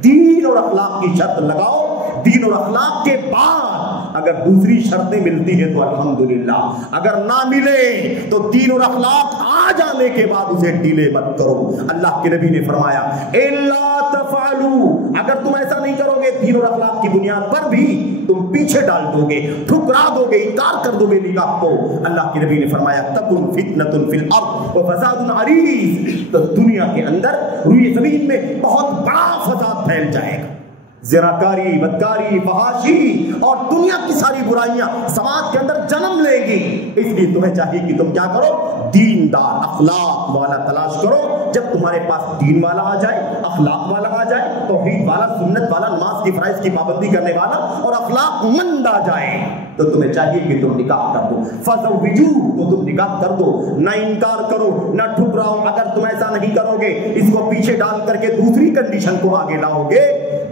دین اور اخلاق کی شرط لگاؤ، دین اور اخلاق کے بعد اگر دوسری شرطیں ملتی ہیں تو الحمدللہ، اگر نہ ملے تو دین اور اخلاق آ جانے کے بعد اسے ڈیلے مت کرو۔ اللہ کے نبی نے فرمایا، الا تفعلوا، اگر تم ایسا نہیں کرو گے دین اور اخلاق کی بنیاد پر بھی تم پیچھے ڈال دو گے، ٹھکرا دو گے، انکار کر دو گے نکاح کو، اللہ کے نبی نے فرمایا تکن فتنۃ فی الارض وفساد عریض، تو دنیا کے اندر روئے زمین میں بہت بڑا فساد پھیل جائے گا، زناکاری، بدکاری، فحاشی اور دنیا کی ساری برائیاں سماج کے اندر جنم لیں گی۔ اس لیے تمہیں چاہیے کہ تم کیا کرو، دیندار اخلاق والا تلاش کرو۔ جب تمہارے پاس دین والا آ جائے، اخلاق والا آ جائے، توحید والا، سنت والا، نماز کی فرائض کی پابندی کرنے والا اور اخلاق مند آ جائے، تو تمہیں چاہیے کہ تم نکاح کر دو۔ فزوجوہ، تو تم نکاح کر دو، نہ انکار کرو، نہ ٹھکراؤ۔ اگر تم ایسا نہیں کرو گے، اس کو پیچھے ڈال کر کے دوسری کنڈیشن کو آگے لاؤ گے،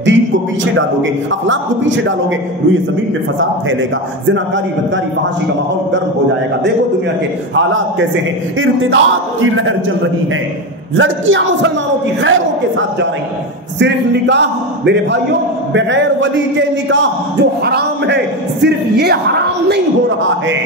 دین کو پیچھے ڈالو گے، اخلاق کو پیچھے ڈالو گے، روئے زمین میں فساد پھیلے گا، زناکاری، بدکاری، فحاشی کا ماحول گرم ہو جائے گا۔ دیکھو دنیا کے حالات کیسے ہیں، ارتداد کی لہر چل رہی ہے، لڑکیاں مسلمانوں کی غیروں کے ساتھ جا رہی ہیں۔ صرف نکاح میرے بھائیوں بغیر ولی کے نکاح جو حرام ہے، صرف یہ حرام نہیں ہو رہا ہے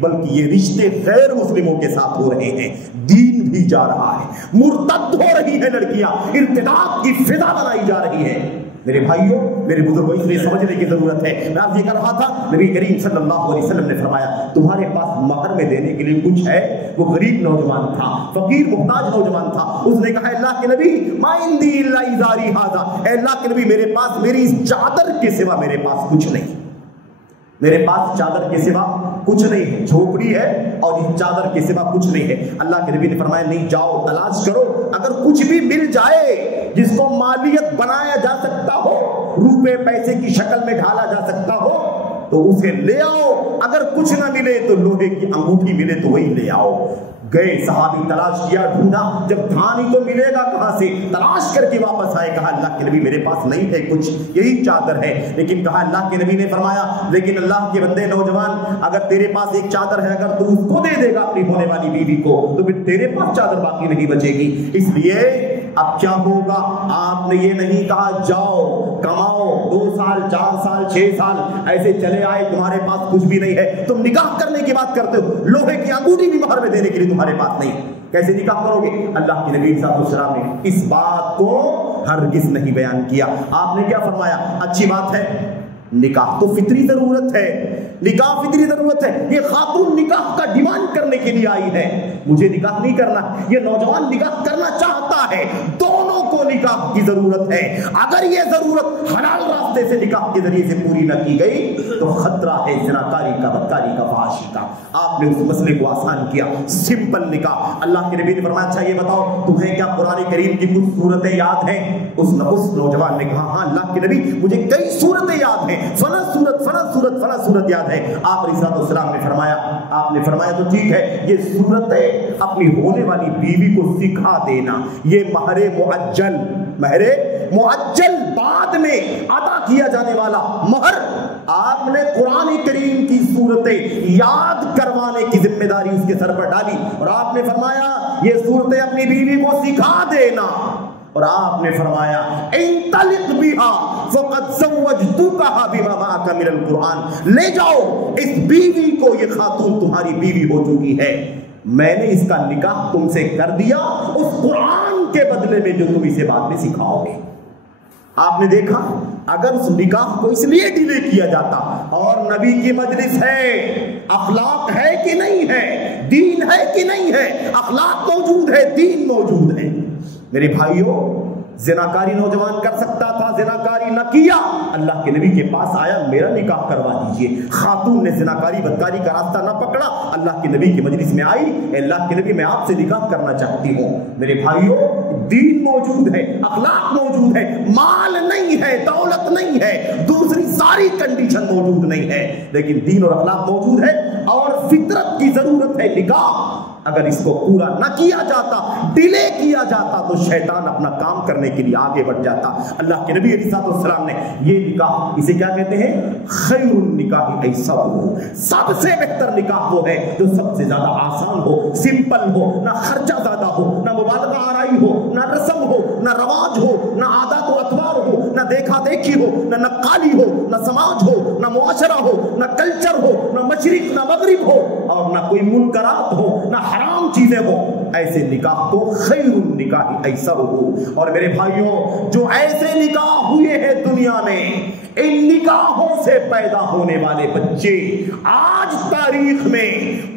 بلکہ یہ رشتے غیر مسلموں کے ساتھ ہو رہے ہیں، دین بھی جا رہا ہے، مرتد ہو رہی ہے لڑکیاں، ارتداد کی فضا بنائی جا رہی ہے۔ میرے بھائیوں، میرے بزرگوں، اس لیے سمجھنے کی ضرورت ہے۔ میں آپ یہ کہہ رہا تھا، نبی کریم صلی اللہ علیہ وسلم نے فرمایا تمہارے پاس مہر میں دینے کے لیے کچھ ہے؟ وہ غریب نوجوان تھا، فقیر محتاج نوجوان تھا، اس نے کہا اللہ کے نبی ما عندی الا ازاری ھذا، اے اللہ کے نبی میرے پاس میری اس چادر کے سوا میرے پاس کچھ نہیں، میرے پاس چادر کے سوا کچھ نہیں ہے، جھوپڑی ہے اور اس چادر کے سوا کچھ نہیں ہے۔ اللہ کے نبی نے فرمایا نہیں، جاؤ تلاش کرو، اگر کچھ بھی مل جائے جس کو مالیت بنایا جا سکتا ہو، روپے پیسے کی شکل میں ڈھالا جا سکتا ہو تو اسے لے آؤ، اگر کچھ نہ ملے تو لوہے کی انگوٹھی ملے تو وہی لے آؤ۔ گئے صحابی، تلاش کیا، ڈھونڈا، جب دھان ہی تو ملے گا کہاں سے، تلاش کر کے واپس آئے، کہا اللہ کے نبی میرے پاس نہیں ہے کچھ، یہی چادر ہے، لیکن کہا اللہ کے نبی نے فرمایا لیکن اللہ کے بندے نوجوان، اگر تیرے پاس ایک چادر ہے، اگر تو اس کو دے دے گا اپنی ہونے والی بیوی کو تو پھر تیرے پاس چادر باقی نہیں بچے گی۔ اس لیے اب کیا ہوگا، آپ نے یہ نہیں کہا جاؤ کماؤ 2 سال 4 سال 6 سال ایسے چلے آئے، تمہارے پاس کچھ بھی نہیں ہے، تم نکاح کرنے کی بات کرتے ہو، لوہے کی انگوٹھی بھی مہر میں دینے کے لیے تمہارے پاس نہیں، کیسے نکاح کرو گے؟ اللہ کے نبی صلی اللہ علیہ وسلم نے اس بات کو ہرگز نہیں بیان کیا۔ آپ نے کیا فرمایا؟ اچھی بات ہے، نکاح تو فطری ضرورت ہے، نکاح فطری ضرورت ہے، یہ خاتون نکاح کا ڈیمانڈ کرنے کے لیے آئی ہے، مجھے نکاح نہیں کرنا، یہ نوجوان نکاح کرنا چاہتا ہے، دونوں کو نکاح کی ضرورت ہے. اگر یہ ضرورت حلال راستے سے نکاح کے ذریعے سے پوری نہ کی گئی تو خطرہ ہے زناکاری کا، بدکاری کا، فحاشی کا. آپ نے اس مسئلے کو آسان کیا، سمپل نکاح. اللہ کے نبی نے فرمایا اچھا یہ بتاؤ تمہیں کیا قرآن کریم کی کچھ صورتیں یاد ہیں؟ اس نوجوان نے کہا ہاں اللہ کے نبی مجھے کئی صورتیں یاد ہیں، فلاں صورت فلاں صورت فلاں صورت یاد ہے. آپ علیہ السلام نے فرمایا تو ٹھیک ہے، یہ صورتیں اپنی ہونے والی بیوی کو سکھا دینا. یہ مہر معجل بعد میں ادا کیا جانے والا مہر آپ نے قرآن کریم کی صورتیں یاد کروانے کی ذمہ داری اس کے سر پر ڈالی اور آپ نے فرمایا یہ صورتیں اپنی بیوی کو سکھا دینا. اور آپ نے فرمایا انطلق بہا فقد زوجتکھا بما معک من القرآن، لے جاؤ اس بیوی کو، یہ خاتون تمہاری بیوی ہو چکی ہے، میں نے اس کا نکاح تم سے کر دیا اس قرآن کے بدلے میں جو تم اسے بعد میں سکھاؤ گے. آپ نے دیکھا اگر اس نکاح کو اس لیے ڈیلے کیا جاتا، اور نبی کی مجلس ہے، اخلاق ہے کہ نہیں ہے، دین ہے کہ نہیں ہے، اخلاق موجود ہے، دین موجود ہے. میرے بھائیوں زناکاری نوجوان کر سکتا تھا، زناکاری نہ کیا، اللہ کے نبی کے پاس آیا میرا نکاح کروا دیجئے. خاتون نے زناکاری بدکاری کا راستہ نہ پکڑا، اللہ کے نبی کی مجلس میں آئی، اے اللہ کے نبی میں آپ سے نکاح کرنا چاہتی ہوں. میرے بھائیوں دین موجود ہے، اخلاق موجود ہے، مال نہیں ہے، دولت نہیں ہے، دوسری ساری کنڈیشن موجود نہیں ہے، لیکن دین اور اخلاق موجود ہے اور فطرت کی ضرورت ہے نکاح. اگر اس کو پورا نہ کیا جاتا، ڈیلے کیا جاتا تو شیطان اپنا کام کرنے کے لیے آگے بڑھ جاتا. اللہ کے نبی علیہ السلام نے یہ نکاح اسے کیا کہتے ہیں؟ خیر النکاح ایسر، سب سے بہتر نکاح وہ ہے جو سب سے زیادہ آسان ہو، سمپل ہو، نہ خرچہ زیادہ ہو، نہ مبالغہ آرائی ہو، نہ رسم ہو، نہ رواج ہو، نہ عادات و اطوار ہو، نہ دیکھا دیکھی ہو، نہ نقالی ہو، نہ سماج ہو، نہ معاشرہ ہو، نہ کلچر ہو، نہ مشرق نہ مغرب ہو، اور نہ کوئی منکرات ہو، نہ حرام چیزیں ہو. ایسے نکاح کو خیر النکاح ایسر ہو. اور میرے بھائیوں جو ایسے نکاح ہوئے ہیں دنیا میں، ان نکاحوں سے پیدا ہونے والے بچے آج تاریخ میں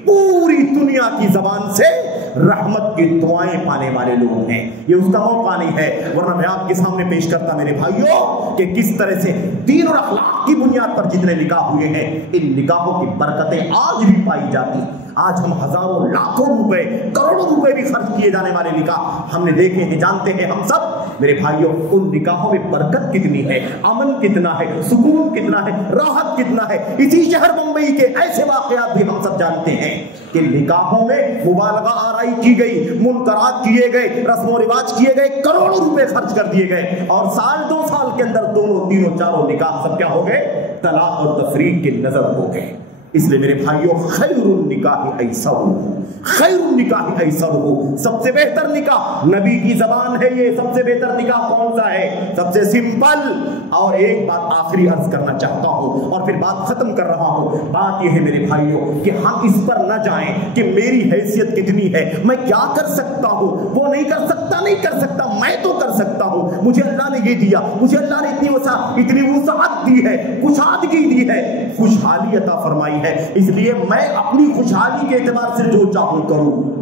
پوری دنیا کی زبان سے رحمت کی دعائیں پانے والے لوگ ہیں. یہ اس کا موقع نہیں ہے، ورنہ میں آپ کے سامنے پیش کرتا میرے بھائیوں کہ کس طرح سے دین اور اخلاق کی بنیاد پر جتنے نکاح ہوئے ہیں ان نکاحوں کی برکتیں آج بھی پائی جاتی. آج ہم ہزاروں لاکھوں روپے کروڑوں روپے بھی خرچ کیے جانے والے نکاح ہم نے دیکھے ہیں، جانتے ہیں ہم سب. میرے بھائیوں ان نکاحوں میں برکت کتنی ہے، امن کتنا ہے، سکون کتنا ہے، راحت کتنا ہے. اسی شہر بمبئی کے ایسے واقعات بھی ہم سب جانتے ہیں کہ نکاحوں میں مبالغہ آرائی کی گئی، منکرات کیے گئے، رسم و رواج کیے گئے، کروڑوں روپے خرچ کر دیے گئے، اور سال دو سال کے اندر دونوں تینوں چاروں نکاح سب کیا ہو گئے؟ طلاق اور تفریق کے نظر ہو گئے. اس لیے میرے بھائیوں خیر النکاح ایسر ہو، خیر النکاح ایسر ہو. سب سے بہتر نکاح نبی کی زبان ہے، یہ سب سے بہتر نکاح کون سا ہے؟ سب سے سمپل. اور ایک بات آخری عرض کرنا چاہتا ہوں اور پھر بات ختم کر رہا ہوں. بات یہ ہے میرے بھائیوں کہ ہم اس پر نہ جائیں کہ میری حیثیت کتنی ہے، میں کیا کر سکتا ہوں، وہ نہیں کر سکتا، نہیں کر سکتا، میں تو کر سکتا ہوں. مجھے اللہ نے یہ دیا، مجھے اللہ نے اتنی وسعت دی ہے، کشادگی دی ہے، خوشحالی عطا فرمائی ہے، اس لیے میں اپنی خوشحالی کے اعتبار سے جو چاہوں کروں.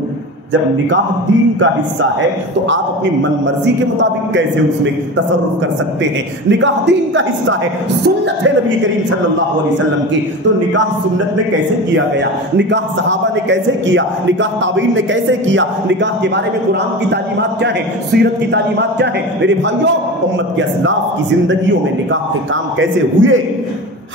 جب نکاح دین کا حصہ ہے تو آپ اپنی من مرضی کے مطابق کیسے اس میں تصرف کر سکتے ہیں؟ نکاح دین کا حصہ ہے، سنت ہے نبی کریم صلی اللہ علیہ وسلم کی. تو نکاح سنت میں کیسے کیا گیا؟ نکاح صحابہ نے کیسے کیا؟ نکاح تابعین نے کیسے کیا؟ نکاح کے بارے میں قرآن کی تعلیمات کیا ہیں؟ سیرت کی تعلیمات کیا ہیں؟ میرے بھائیوں امت کے اسلاف کی زندگیوں میں نکاح کے کام کیسے ہوئے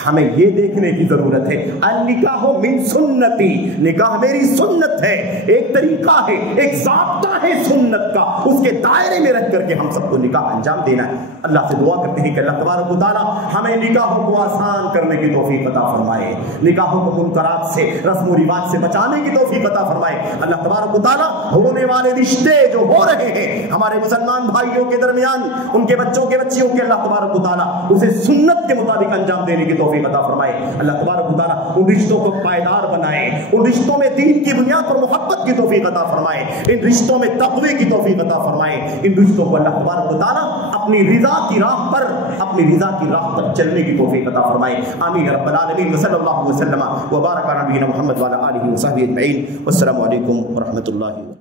ہمیں یہ دیکھنے کی ضرورت ہے. النکاح من سنتی، نکاح میری سنت ہے، ایک طریقہ ہے، ایک ضابطہ ہے سنت کا، اس کے دائرے میں رہ کر کے ہم سب کو نکاح انجام دینا ہے. اللہ سے دعا کرتے ہیں کہ اللہ تبارک و تعالی ہمیں نکاحوں کو آسان کرنے کی توفیق عطا فرمائے، نکاحوں کو منکرات سے، رسم و رواج سے بچانے کی توفیق عطا فرمائے. اللہ تبارک و تعالی ہونے والے رشتے جو ہو رہے ہیں ہمارے مسلمان بھائیوں کے درمیان، ان کے بچوں کے بچیوں کے، اللہ تبارک و تعالی اسے سنت کے مطابق انجام دینے کی توفیق عطا فرمائے. اللہ تبارک و تعالی ان رشتوں کو پائیدار بنائے، ان رشتوں میں دین کی بنیاد پر محبت کی توفیق عطا فرمائے، ان رشتوں میں تقوی کی توفیق عطا فرمائے. ان رشتوں کو اللہ تبارک و تعالی اپنی رضا کی راہ پر، اپنی رضا کی راہ پر چلنے کی توفیق عطا فرمائے. آمین رب العالمین. وصلی اللہ وسلم وبارک علی نبینا محمد وعلی آلہ وصحبہ اجمعین. والسلام علیکم ورحمۃ اللہ.